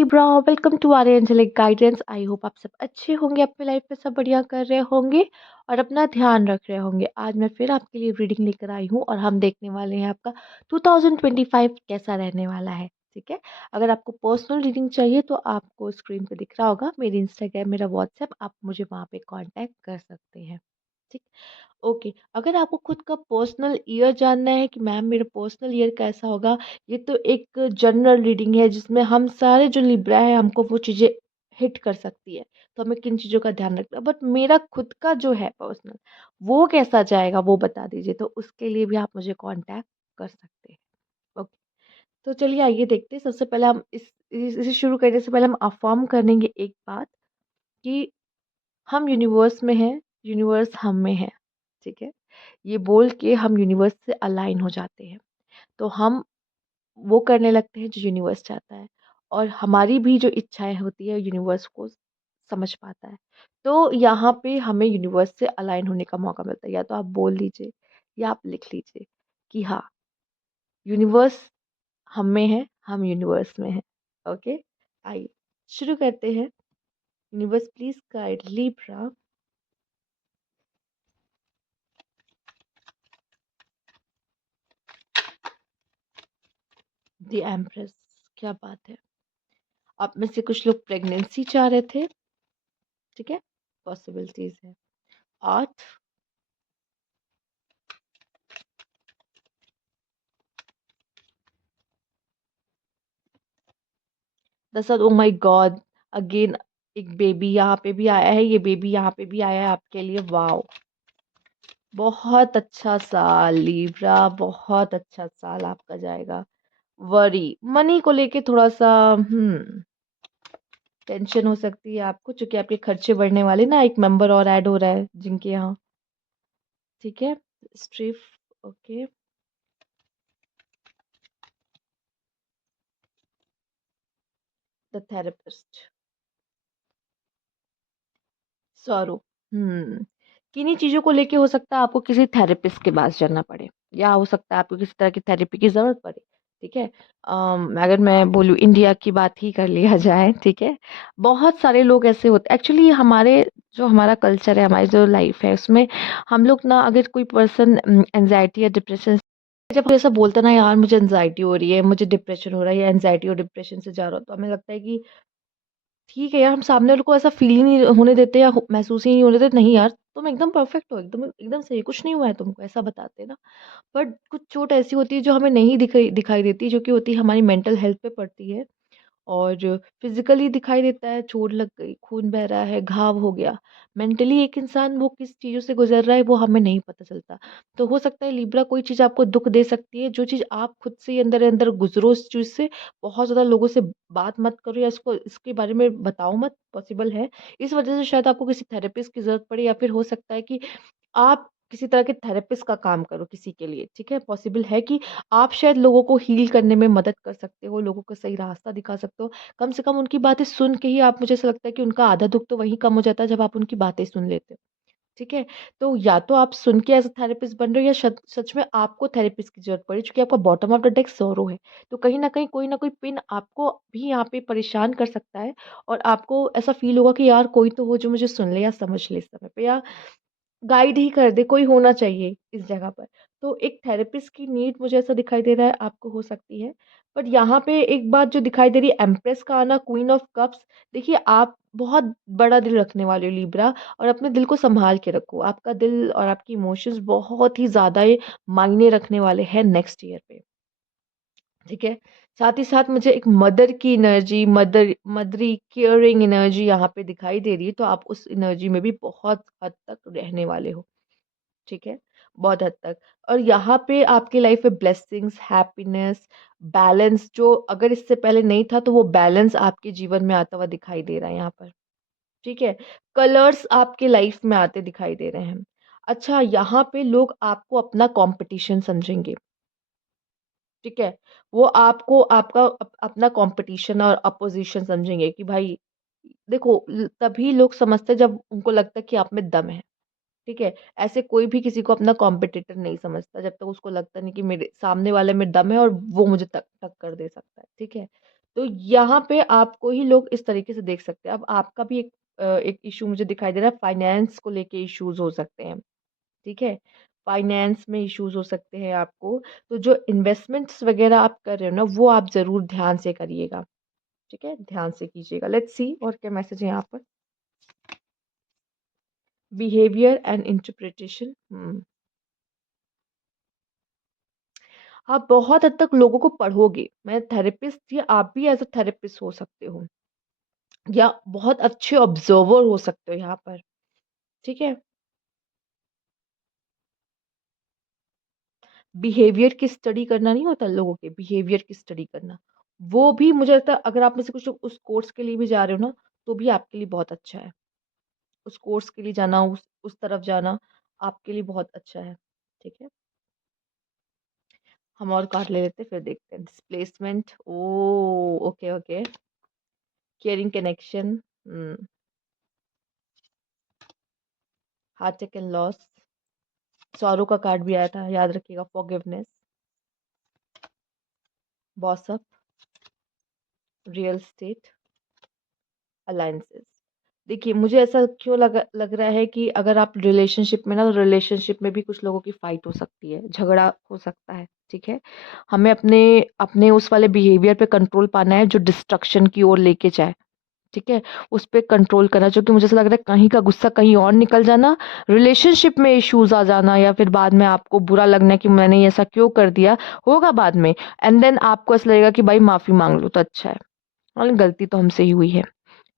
Libra, welcome to our angelic guidance. I hope आप सब अच्छे होंगे, अपनी लाइफ में सब बढ़िया कर रहे होंगे और अपना ध्यान रख रहे होंगे। आज मैं फिर आपके लिए रीडिंग लेकर आई हूँ और हम देखने वाले हैं आपका 2025 कैसा रहने वाला है। ठीक है, अगर आपको पर्सनल रीडिंग चाहिए तो आपको स्क्रीन पे दिख रहा होगा मेरी इंस्टाग्राम, मेरा व्हाट्सएप, आप मुझे वहाँ पे कांटेक्ट कर सकते हैं। ठीक, ओके। अगर आपको खुद का पर्सनल ईयर जानना है कि मैम मेरा पर्सनल ईयर कैसा होगा, ये तो एक जनरल रीडिंग है जिसमें हम सारे जो लिब्रा है हमको वो चीज़ें हिट कर सकती है, तो हमें किन चीज़ों का ध्यान रखना है। बट मेरा खुद का जो है पर्सनल, वो कैसा जाएगा वो बता दीजिए, तो उसके लिए भी आप मुझे कांटेक्ट कर सकते हैं। ओके, तो चलिए आइए देखते हैं। सबसे पहले हम इसे शुरू करने से पहले हम अफर्म करेंगे एक बात कि हम यूनिवर्स में हैं, यूनिवर्स हम में है। ठीक है, ये बोल के हम यूनिवर्स से अलाइन हो जाते हैं, तो हम वो करने लगते हैं जो यूनिवर्स चाहता है, और हमारी भी जो इच्छाएं होती है यूनिवर्स को समझ पाता है। तो यहाँ पे हमें यूनिवर्स से अलाइन होने का मौका मिलता है। या तो आप बोल लीजिए या आप लिख लीजिए कि हाँ, यूनिवर्स हम में है, हम यूनिवर्स में हैं। ओके, आइए शुरू करते हैं। Universe please guide Libra. The empress, क्या बात है। आप में से कुछ लोग प्रेगनेंसी चाह रहे थे। ठीक है, पॉसिबिलिटीज है। Art, Dasharath, oh my god, again एक बेबी यहाँ पे भी आया है, ये बेबी यहाँ पे भी आया है आपके लिए। वाओ, बहुत अच्छा साल लीब्रा, बहुत अच्छा साल आपका जाएगा। वरी, मनी को लेके थोड़ा सा टेंशन हो सकती है आपको, क्योंकि आपके खर्चे बढ़ने वाले ना, एक मेंबर और ऐड हो रहा है जिनके यहाँ। ठीक है, स्ट्रिफ, ओके। The therapist, sorrow. किन्हीं चीज़ों को लेके हो सकता है आपको किसी थेरेपिस्ट के पास जाना पड़े, या हो सकता है आपको किसी तरह की थेरेपी की ज़रूरत पड़े। ठीक है, अगर मैं बोलूँ इंडिया की बात ही कर लिया जाए, ठीक है, बहुत सारे लोग ऐसे होते एक्चुअली हमारे, जो हमारा कल्चर है, हमारी जो लाइफ है उसमें हम लोग ना, अगर कोई पर्सन एंजाइटी या डिप्रेशन, जब कोई ऐसा बोलता है ना, यार मुझे एंजाइटी हो रही है, मुझे डिप्रेशन हो रहा है, या एंजाइटी और डिप्रेशन से जा रहा हो, तो हमें लगता है कि ठीक है यार, हम सामने वाले को ऐसा फ़ील ही नहीं होने देते, या महसूस ही नहीं होने देते, नहीं यार तुम एकदम परफेक्ट हो, एकदम एकदम सही, कुछ नहीं हुआ है तुमको, ऐसा बताते हैं ना। बट कुछ चोट ऐसी होती है जो हमें नहीं दिखाई दिखाई देती, जो कि होती है हमारी मेंटल हेल्थ पे पड़ती है, और फिजिकली दिखाई देता है, चोट लग गई, खून बह रहा है, घाव हो गया। मेंटली एक इंसान वो किस चीज़ों से गुजर रहा है वो हमें नहीं पता चलता। तो हो सकता है लिब्रा कोई चीज़ आपको दुख दे सकती है, जो चीज़ आप खुद से ही अंदर अंदर गुजरो उस चीज़ से। बहुत ज़्यादा लोगों से बात मत करो, या इसको इसके बारे में बताओ मत, पॉसिबल है। इस वजह से शायद आपको किसी थेरेपिस्ट की ज़रूरत पड़े, या फिर हो सकता है कि आप किसी तरह के थेरेपिस्ट का काम करो किसी के लिए। ठीक है, पॉसिबल है कि आप शायद लोगों को हील करने में मदद कर सकते हो, लोगों को सही रास्ता दिखा सकते हो। कम से कम उनकी बातें सुन के ही आप, मुझे ऐसा लगता है कि उनका आधा दुःख तो वहीं कम हो जाता है जब आप उनकी बातें सुन लेते हो। ठीक है, तो या तो आप सुन के एज़ अ थेरेपिस्ट बन रहे हो, या सच सच में आपको थेरेपिस्ट की ज़रूरत पड़ी, चूँकि आपका bottom of the deck sorrow है। तो कहीं न कहीं कोई न कोई पिन आपको भी यहाँ पे परेशान कर सकता है, और आपको ऐसा फ़ील होगा कि यार कोई तो हो जो मुझे सुन ले या समझ ले इस समय पे, या गाइड ही कर दे, कोई होना चाहिए इस जगह पर। तो एक थेरेपिस्ट की नीड, मुझे ऐसा दिखाई दे रहा है, आपको हो सकती है। बट यहाँ पे एक बात जो दिखाई दे रही है, एम्प्रेस का आना, क्वीन ऑफ कप्स। देखिए, आप बहुत बड़ा दिल रखने वाले हो लिब्रा, और अपने दिल को सँभाल के रखो। आपका दिल और आपकी इमोशंस बहुत ही ज़्यादा ये मायने रखने वाले हैं नेक्स्ट ईयर पे। ठीक है? साथ ही साथ मुझे एक मदर की एनर्जी, मदरी केयरिंग एनर्जी यहाँ पे दिखाई दे रही है, तो आप उस एनर्जी में भी बहुत हद तक रहने वाले हो। ठीक है? बहुत हद तक। और यहाँ पे आपकी लाइफ में ब्लेसिंग्स, हैप्पीनेस, बैलेंस, जो अगर इससे पहले नहीं था, तो वो बैलेंस आपके जीवन में आता हुआ दिखाई दे रहा है यहाँ पर। ठीक है? कलर्स आपके लाइफ में आते दिखाई दे रहे हैं। अच्छा, यहाँ पे लोग आपको अपना कॉम्पिटिशन समझेंगे। ठीक है? वो आपको आपका अपना कॉम्पिटिशन और अपोज़िशन समझेंगे कि भाई देखो, तभी लोग समझते हैं जब उनको लगता है कि आप में दम है। ठीक है? ऐसे कोई भी किसी को अपना कॉम्पिटिटर नहीं समझता, जब तक उसको लगता नहीं कि मेरे सामने वाले में दम है और वो मुझे टक्कर दे सकता है। ठीक है? तो यहाँ पे आपको ही लोग इस तरीके से देख सकते हैं। अब आपका भी एक इश्यू मुझे दिखाई दे रहा है, फाइनेंस को लेके इश्यूज़ हो सकते हैं, ठीक है? फाइनेंस में इश्यूज़ हो सकते हैं आपको, तो जो इन्वेस्टमेंट्स वगैरह आप कर रहे हो ना, वो आप ज़रूर ध्यान से करिएगा, ठीक है? ध्यान से कीजिएगा। लेट्स सी और क्या मैसेज है यहाँ पर? Behaviour and interpretation. आप बहुत हद तक लोगों को पढ़ोगे। मैं थेरेपिस्ट, या आप भी एज़ अ थेरेपिस्ट हो सकते हो, या बहुत अच्छे ऑब्जर्वर हो सकते हो यहाँ पर, ठीक है? बिहेवियर की स्टडी करना नहीं होता लोगों के, बिहेवियर की स्टडी करना। वो भी मुझे लगता है अगर आप में से कुछ लोग उस कोर्स के लिए भी जा रहे हो ना, तो भी आपके लिए बहुत अच्छा है। उस कोर्स के लिए जाना, उस तरफ जाना आपके लिए बहुत अच्छा है, ठीक है? हम और कार्ड ले लेते हैं फिर देखते हैं। Displacement, oh! Okay, okay. Caring connection, heart and loss, sorrow का कार्ड भी आया था, याद रखिएगा, forgiveness, boss up, real estate, alliances. देखिए, मुझे ऐसा क्यों लग रहा है कि अगर आप रिलेशनशिप में ना, तो रिलेशनशिप में भी कुछ लोगों की फाइट हो सकती है, झगड़ा हो सकता है, ठीक है? हमें अपने अपने उस वाले बिहेवियर पे कंट्रोल पाना है जो डिस्ट्रक्शन की ओर लेके जाए, ठीक है? उस पे कंट्रोल करना, जो कि मुझे ऐसा लग रहा है कहीं का गुस्सा कहीं और निकल जाना, रिलेशनशिप में इश्यूज़ आ जाना, या फिर बाद में आपको बुरा लगना कि मैंने ये ऐसा क्यों कर दिया, होगा बाद में, एंड देन आपको ऐसा लगेगा कि भाई माफ़ी माँग लो तो अच्छा है, और गलती तो हमसे ही हुई है।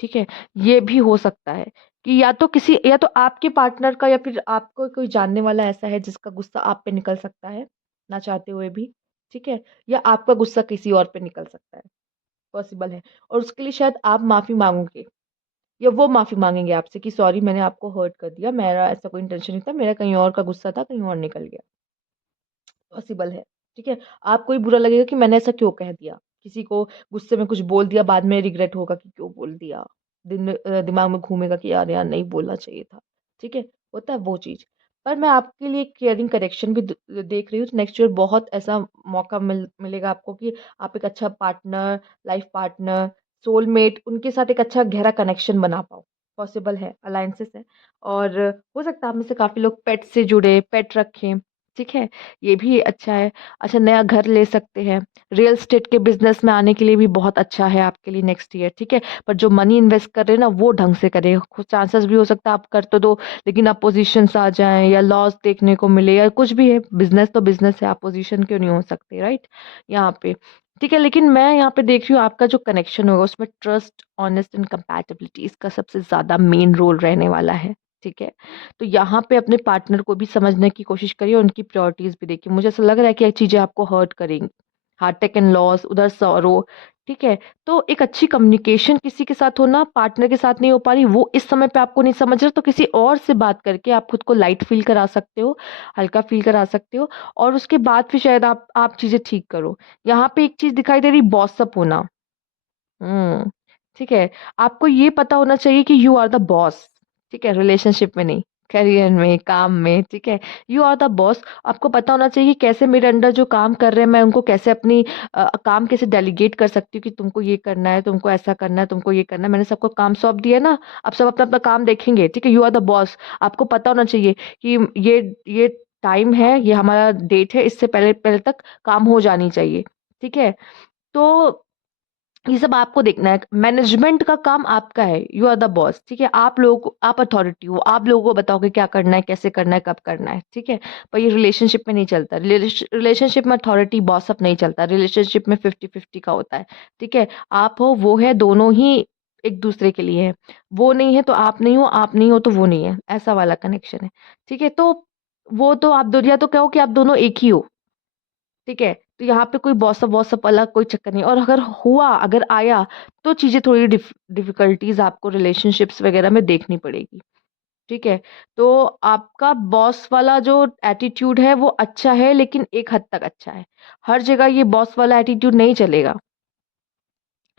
ठीक है? ये भी हो सकता है कि या तो आपके पार्टनर का, या फिर आपको कोई जानने वाला ऐसा है जिसका गुस्सा आप पे निकल सकता है, ना चाहते हुए भी, ठीक है? या आपका गुस्सा किसी और पे निकल सकता है, पॉसिबल है, और उसके लिए शायद आप माफ़ी माँगोगे, या वो माफ़ी माँगेंगे आपसे कि सॉरी मैंने आपको हर्ट कर दिया, मेरा ऐसा कोई इंटेंशन नहीं था, मेरा कहीं और का गुस्सा था, कहीं और निकल गया। पॉसिबल है, ठीक है? आपको ही बुरा लगेगा कि मैंने ऐसा क्यों कह दिया? किसी को गुस्से में कुछ बोल दिया, बाद में रिग्रेट होगा कि क्यों बोल दिया। दिमाग में घूमेगा कि यार यार नहीं बोलना चाहिए था, ठीक है? होता है वो चीज़। पर मैं आपके लिए केयरिंग करेक्शन भी देख रही हूँ, तो नेक्स्ट ईयर बहुत ऐसा मौका मिलेगा आपको कि आप एक अच्छा पार्टनर, लाइफ पार्टनर, सोलमेट, उनके साथ एक अच्छा गहरा कनेक्शन बना पाओ। पॉसिबल है, अलायंसेस है, और हो सकता है आप में से काफ़ी लोग पेट से जुड़े, पेट रखें, ठीक है? ये भी अच्छा है। अच्छा, नया घर ले सकते हैं। रियल एस्टेट के बिज़नेस में आने के लिए भी बहुत अच्छा है आपके लिए नेक्स्ट ईयर, ठीक है? पर जो मनी इन्वेस्ट कर रहे हैं ना, वो ढंग से करें। कुछ चांसेस भी हो सकता है आप कर तो दो, लेकिन अपोज़िशंस आ जाएँ या लॉस देखने को मिले, या कुछ भी है, बिज़नेस तो बिज़नेस है, अपोज़िशन क्यों नहीं हो सकते, राइट? यहाँ पे, ठीक है? लेकिन मैं यहाँ पे देख रही हूँ आपका जो कनेक्शन होगा उसमें ट्रस्ट, ऑनेस्ट एंड कंपैटिबिलिटी इसका सबसे ज़्यादा मेन रोल रहने वाला है, ठीक है? तो यहाँ पे अपने पार्टनर को भी समझने की कोशिश करिए, उनकी प्रायोरिटीज़ भी देखिए। मुझे ऐसा लग रहा है कि ये चीज़ें आपको हर्ट करेंगी। हार्ट-टेक एंड लॉस, उधर सॉरो, ठीक है? तो एक अच्छी कम्युनिकेशन किसी के साथ होना, पार्टनर के साथ नहीं हो पा रही, वो इस समय पे आपको नहीं समझ रहा, तो किसी और से बात करके आप खुद को लाइट फ़ील करा सकते हो, हल्का फ़ील करा सकते हो, और उसके बाद फिर शायद आप चीज़ें ठीक करो। यहाँ पे एक चीज़ दिखाई दे रही, बॉस-अप होना। हुँ, ठीक है। आपको ये पता होना चाहिए कि यू आर द बॉस, ठीक है? रिलेशनशिप में नहीं, करियर में, काम में, ठीक है? You are the boss. आपको पता होना चाहिए कैसे मेरे अंडर जो काम कर रहे हैं, मैं उनको कैसे अपनी काम कैसे डेलीगेट कर सकती हूँ कि तुमको ये करना है, तुमको ऐसा करना है, तुमको ये करना है। मैंने सबको काम सौंप दिया ना, अब सब अपना-अपना काम देखेंगे, ठीक है? You are the boss. आपको पता होना चाहिए कि ये टाइम है, ये हमारा डेट है, इससे पहले पहले तक काम हो जानी चाहिए, ठीक है? तो ये सब आपको देखना है। मैनेजमेंट का काम आपका है, यू आर द बॉस, ठीक है? आप अथॉरिटी हो, आप लोगों को बताओ कि क्या करना है, कैसे करना है, कब करना है, ठीक है? पर ये रिलेशनशिप में नहीं चलता। रिलेशनशिप में अथॉरिटी बॉस अप नहीं चलता, रिलेशनशिप में 50-50 का होता है, ठीक है? आप हो, वो है, दोनों ही एक-दूसरे के लिए हैं। वो नहीं है तो आप नहीं हो तो वो नहीं है, ऐसा वाला कनेक्शन है, ठीक है? तो वो तो आप दो, या तो कहो कि आप दोनों एक ही हो। ठीक है? तो यहाँ पे कोई बॉस-अप वाला कोई चक्कर नहीं है, और अगर आया, तो चीज़ें थोड़ी डिफ़िकल्टीज़ आपको रिलेशनशिप्स वग़ैरह में देखनी पड़ेगी, ठीक है? तो आपका बॉस वाला जो एटीट्यूड है वो अच्छा है, लेकिन एक हद तक अच्छा है। हर जगह ये बॉस वाला एटीट्यूड नहीं चलेगा।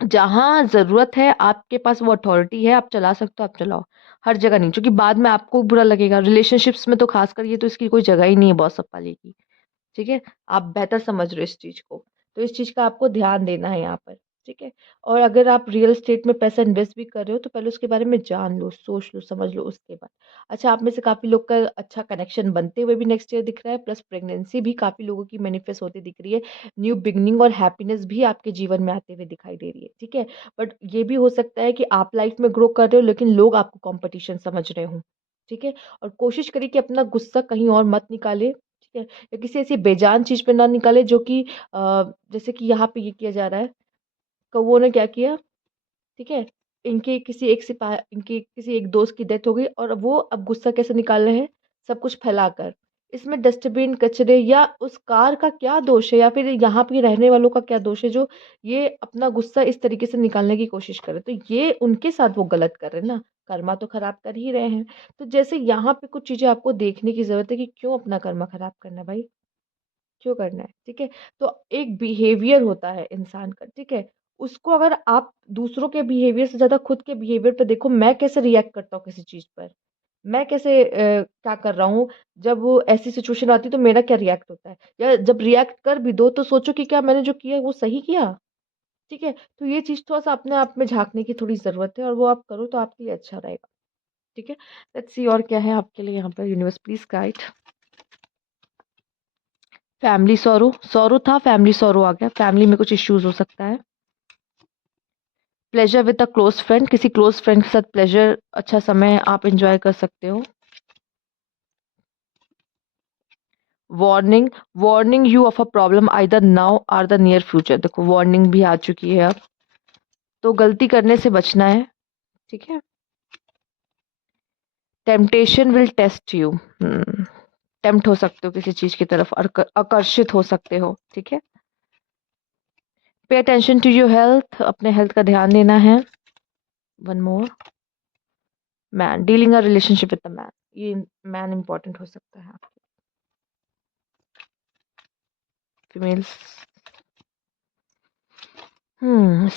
जहाँ ज़रूरत है, आपके पास वो अथॉरिटी है, आप चला सकते हो, आप चलाओ। हर जगह नहीं, क्योंकि बाद में आपको बुरा लगेगा। रिलेशनशिप्स में तो ख़ासकर ये तो इसकी कोई जगह ही नहीं है बॉस-अप वाले की। ठीक है? आप बेहतर समझ रहे हो इस चीज़ को। तो इस चीज़ का आपको ध्यान देना है यहाँ पर। ठीक है? और अगर आप रियल एस्टेट में पैसा इन्वेस्ट भी कर रहे हो तो पहले उसके बारे में जान लो, सोच लो, समझ लो उसके बाद। अच्छा, आप में से काफ़ी लोग का अच्छा कनेक्शन बनते हुए भी नेक्स्ट ईयर दिख रहा है, प्लस प्रेगनेंसी भी काफ़ी लोगों की मैनिफेस्ट होती दिख रही है। न्यू बिगिनिंग और हैप्पीनेस भी आपके जीवन में आते हुए दिखाई दे रही है, ठीक है? बट ये भी हो सकता है कि आप लाइफ में ग्रो कर रहे हो लेकिन लोग आपको कॉम्पिटिशन समझ रहे हों, ठीक है? और कोशिश करिए कि अपना गुस्सा कहीं और मत निकालें, ठीक है? या किसी ऐसी बेजान चीज़ पे ना निकालें जो कि जैसे कि यहाँ पे ये किया जा रहा है, कौवों ने क्या किया, ठीक है? इनके किसी एक दोस्त की डेथ हो गई और वो अब गुस्सा कैसे निकाल रहे हैं? सब कुछ फैलाकर। इसमें डस्टबिन, कचरे या उस कार का क्या दोष है या फिर यहाँ पे रहने वालों का क्या दोष है जो ये अपना गुस्सा इस तरीके से निकालने की कोशिश कर रहे हैं? तो ये उनके साथ वो गलत कर रहे हैं ना, कर्मा तो खराब कर ही रहे हैं। तो जैसे यहाँ पे कुछ चीज़ें आपको देखने की ज़रूरत है कि क्यों अपना कर्मा खराब करना है भाई? क्यों करना है, ठीक है? तो एक बिहेवियर होता है इंसान का, ठीक है? उसको अगर आप दूसरों के बिहेवियर से ज़्यादा खुद के बिहेवियर पे देखो, मैं कैसे रिएक्ट करता हूँ किसी चीज़ पर, मैं कैसे क्या कर रहा हूँ, जब वो ऐसी सिचुएशन आती है तो मेरा क्या रिएक्ट होता है? या जब रिएक्ट कर भी दो तो सोचो कि क्या मैंने जो किया है वो सही किया? ठीक है? तो ये चीज़ थोड़ा-सा अपने आप में झाँकने की थोड़ी ज़रूरत है और वो आप करो तो आपके लिए अच्छा रहेगा, ठीक है? लेट्स सी और क्या है आपके लिए यहाँ पर universe please guide. Family sorrow, sorrow था, फैमिली सॉरो आ गया। फैमिली में कुछ इश्यूज़ हो सकता है। Pleasure with a close friend, किसी क्लोज़ फ्रेंड के साथ प्लेज़र अच्छा समय आप एन्जॉय कर सकते हो। Warning, warning you of a problem either now और द नियर फ्यूचर। देखो वार्निंग भी आ चुकी है अब, तो गलती करने से बचना है, ठीक है? Temptation will test you. Tempt हो सकते हो किसी चीज़ की तरफ, आकर्षित हो सकते हो, ठीक है? Pay attention to your health, अपने हेल्थ का ध्यान देना है। One more, man, dealing a relationship with the man, ये मैन इंपॉर्टेंट हो सकता है आपके females.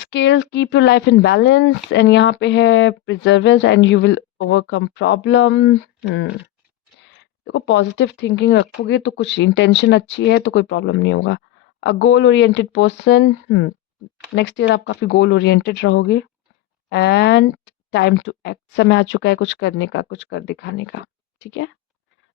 Skill keep your life in balance and यहाँ पे है perseverance and you will overcome problem. देखो पॉजिटिव थिंकिंग रखोगे तो कुछ इंटेंशन अच्छी है तो कोई प्रॉब्लम नहीं होगा। A goal oriented person, next year आप काफ़ी गोल ओरिएंटेड रहोगे एंड टाइम टू एक्ट, समय आ चुका है कुछ करने का, कुछ कर दिखाने का, ठीक है?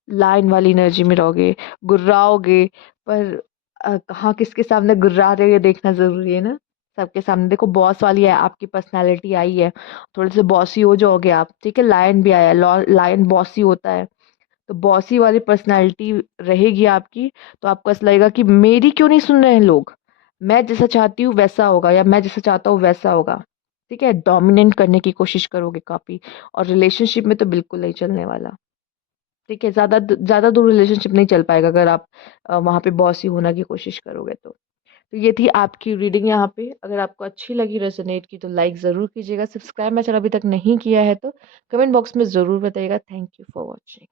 लाइन वाली एनर्जी में रहोगे, गुर्राओगे, पर कहाँ किसके सामने गुर्रा रहे हो ये देखना ज़रूरी है ना। सबके सामने देखो बॉस वाली है आपकी पर्सनैलिटी आई है, थोड़े से बॉसी हो जाओगे आप, ठीक है? लायन भी आया है, लायन बॉसी होता है, तो बॉसी वाली पर्सनैलिटी रहेगी आपकी, तो आपको ऐसा लगेगा कि मेरी क्यों नहीं सुन रहे हैं लोग, मैं जैसा चाहती हूँ वैसा होगा या मैं जैसा चाहता हूँ वैसा होगा, ठीक है? डोमिनेट करने की कोशिश करोगे काफ़ी, और रिलेशनशिप में तो बिल्कुल नहीं चलने वाला, ठीक है? ज़्यादा दूर रिलेशनशिप नहीं चल पाएगा अगर आप वहाँ पे बॉसी होने की कोशिश करोगे तो। तो ये थी आपकी रीडिंग यहाँ पे। अगर आपको अच्छी लगी, रेज़ोनेट की तो लाइक ज़रूर कीजिएगा। सब्सक्राइब मेरा चैनल अभी तक नहीं किया है तो कमेंट बॉक्स में ज़रूर बताइएगा। Thank you for watching.